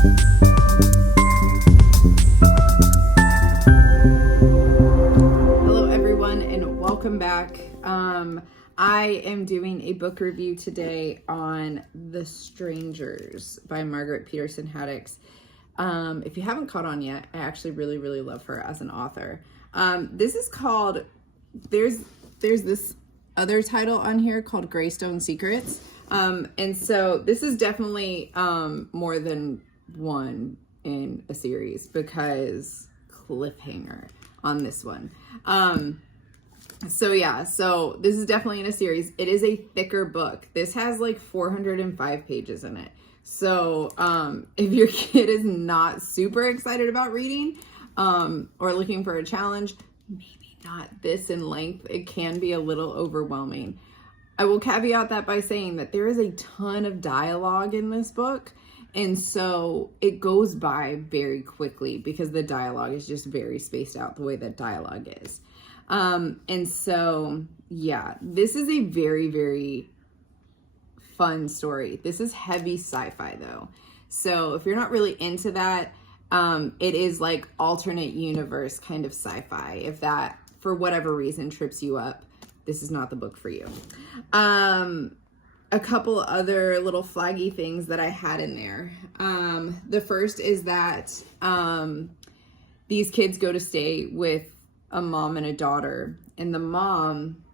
Hello everyone and welcome back. I am doing a book review today on The Strangers by Margaret Peterson Haddix. If you haven't caught on yet, I actually really love her as an author. This is called, there's this other title on here called Greystone Secrets. And so this is definitely more than one in a series because cliffhanger on this one. So this is definitely in a series. It is a thicker book. This has like 405 pages in it. So if your kid is not super excited about reading or looking for a challenge, maybe not this in length. It can be a little overwhelming. I will caveat that by saying that there is a ton of dialogue in this book. And so it goes by very quickly because the dialogue is just very spaced out the way that dialogue is. And so, yeah, this is a very fun story. This is heavy sci-fi though. So if you're not really into that, it is like alternate universe kind of sci-fi. If that, for whatever reason, trips you up, this is not the book for you. A couple other little flaggy things that I had in there. The first is that these kids go to stay with a mom and a daughter, and the mom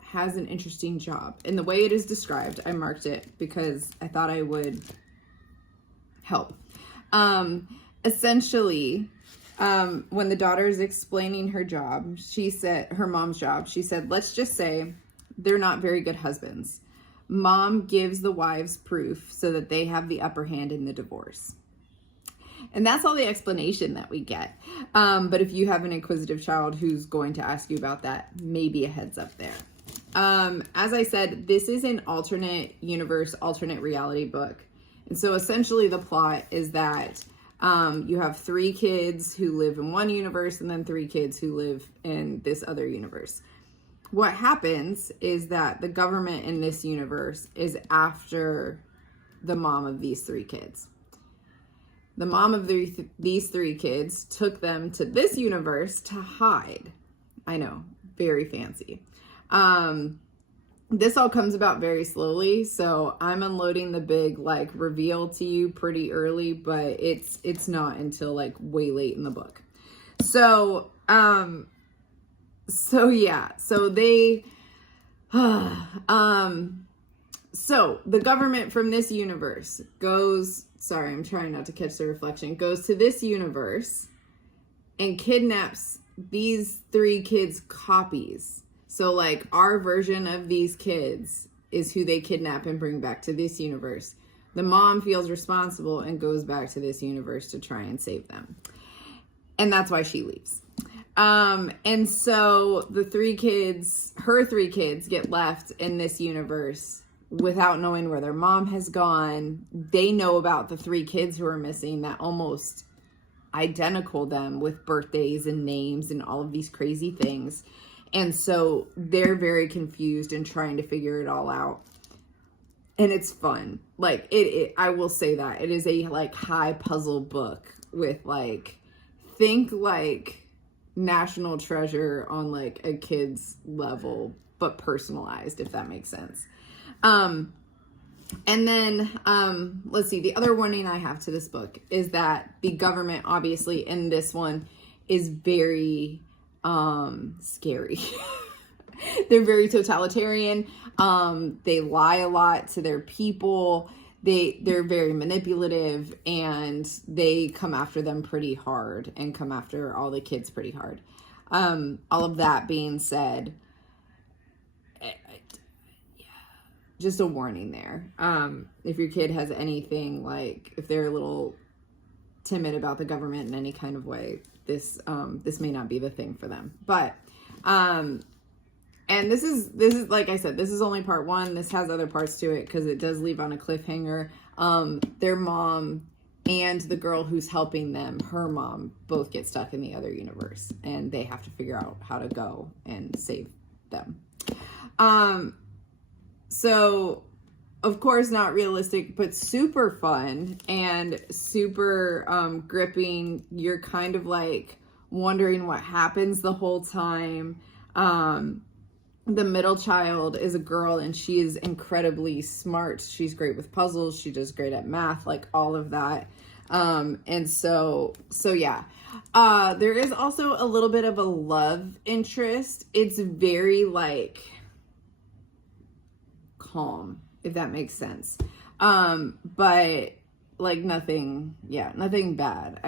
has an interesting job. And the way it is described, I marked it because I thought I would help. Essentially, when the daughter is explaining her job, she said, her mom's job, she said, let's just say they're not very good husbands. Mom gives the wives proof so that they have the upper hand in the divorce. And that's all the explanation that we get. But if you have an inquisitive child who's going to ask you about that, maybe a heads up there. As I said, this is an alternate universe, alternate reality book. And so essentially the plot is that you have 3 kids who live in one universe and then 3 kids who live in this other universe. What happens is that the government in this universe is after the mom of these 3 kids. The mom of these 3 kids took them to this universe to hide. I know, very fancy. This all comes about very slowly, so I'm unloading the big like reveal to you pretty early, but it's not until like way late in the book. So the government from this universe goes, sorry, I'm trying not to catch the reflection, goes to this universe and kidnaps these 3 kids' copies. So like our version of these kids is who they kidnap and bring back to this universe. The mom feels responsible and goes back to this universe to try and save them. And that's why she leaves. And so the 3 kids, her 3 kids get left in this universe without knowing where their mom has gone. They know about the 3 kids who are missing that almost identical them with birthdays and names and all of these crazy things. And so they're very confused and trying to figure it all out. And it's fun. Like I will say that it is a like high puzzle book with like, think like National Treasure on like a kid's level, but personalized, if that makes sense. And then, let's see, the other warning I have to this book is that the government, obviously in this one, is very, scary. They're very totalitarian. They lie a lot to their people. They're very manipulative, and they come after them pretty hard and come after all the kids pretty hard. All of that being said, just a warning there. If your kid has anything like, if they're a little timid about the government in any kind of way, this may not be the thing for them. But, and this is, like I said, this is only part 1. This has other parts to it because it does leave on a cliffhanger. Their mom and the girl who's helping them, her mom, both get stuck in the other universe, and they have to figure out how to go and save them. So of course, not realistic, but super fun and super gripping. You're kind of like wondering what happens the whole time. The middle child is a girl and she is incredibly smart. She's great with puzzles. She does great at math, like all of that. And so yeah. There is also a little bit of a love interest. It's very like calm, if that makes sense. But like nothing bad.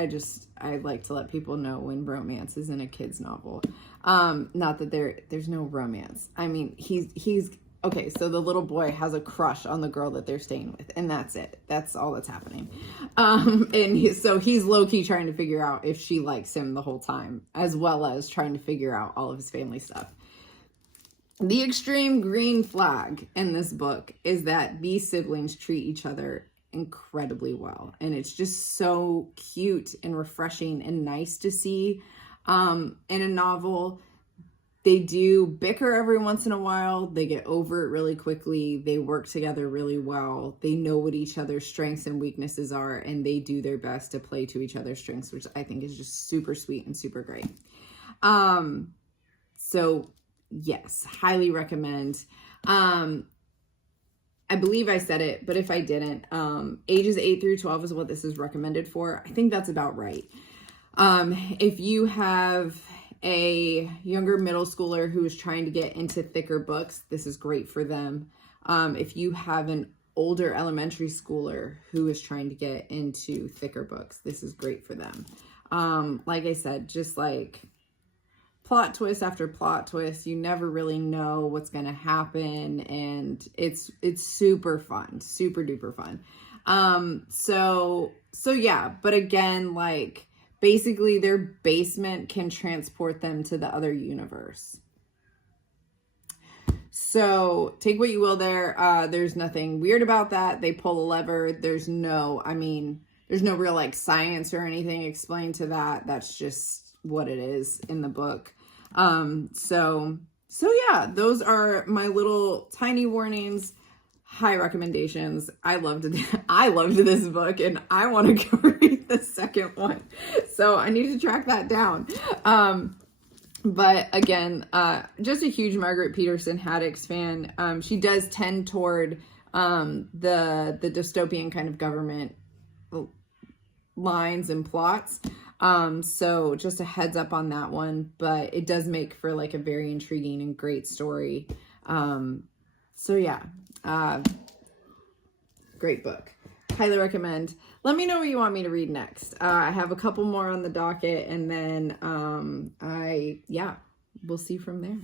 I like to let people know when romance is in a kid's novel. Not that there's no romance. I mean, he's okay, so the little boy has a crush on the girl that they're staying with, and that's it. That's all that's happening. So he's low-key trying to figure out if she likes him the whole time, as well as trying to figure out all of his family stuff. The extreme green flag in this book is that these siblings treat each other incredibly well. And it's just so cute and refreshing and nice to see in a novel. They do bicker every once in a while. They get over it really quickly. They work together really well. They know what each other's strengths and weaknesses are, and they do their best to play to each other's strengths, which I think is just super sweet and super great. So yes, highly recommend. I believe I said it, but if I didn't, ages 8 through 12 is what this is recommended for. I think that's about right. If you have a younger middle schooler who is trying to get into thicker books, this is great for them. If you have an older elementary schooler who is trying to get into thicker books, this is great for them. Like I said, just like plot twist after plot twist, you never really know what's going to happen, and it's super fun, super duper fun. So yeah, but again, like basically their basement can transport them to the other universe. So take what you will there. There's nothing weird about that. They pull a lever. There's no real like science or anything explained to that. That's just what it is in the book. So yeah, those are my little tiny warnings, high recommendations. I loved this book, and I want to go read the second one. So I need to track that down. But again, just a huge Margaret Peterson Haddix fan. She does tend toward, the dystopian kind of government lines and plots. So just a heads up on that one, but it does make for like a very intriguing and great story. So yeah, great book. Highly recommend. Let me know what you want me to read next. I have a couple more on the docket, and then, we'll see from there.